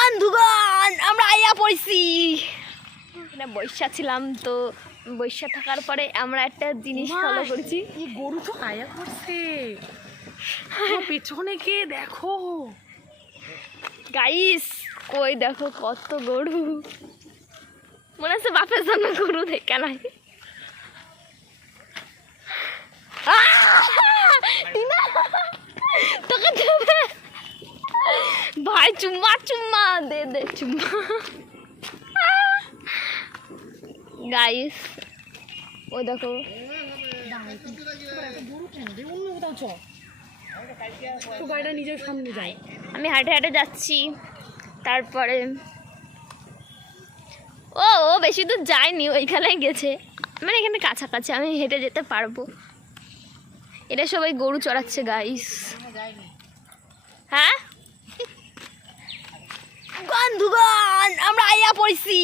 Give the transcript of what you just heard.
বন্ধুগণ আমরা আইয়া পড়ছি। মানে বৈশা ছিলাম তো, বৈশা থাকার পরে আমরা একটা জিনিস ফলো করেছি। এই গরু তো আয়া করছে, পেছনে কে দেখো গাইস, কই দেখো কত গরু, মনে হচ্ছে বাপের জন্য গরু দেখে নাই। তোকে দেবে ভাই, চুম্মা চুম্মা দে দে চুম্মা। গাইস ও দেখো, গাড়িটা নিজের সামনে যায়। আমি হাঁটে হাঁটে যাচ্ছি। তারপরে ও ও বেশি দূর যায়নি, ওইখানে গেছে, মানে এখানে কাছাকাছি, আমি হেঁটে যেতে পারবো। এটা সবাই গরু চড়াচ্ছে গাইস। হ্যাঁ বন্ধুগণ আমরা আইয়া পড়ছি।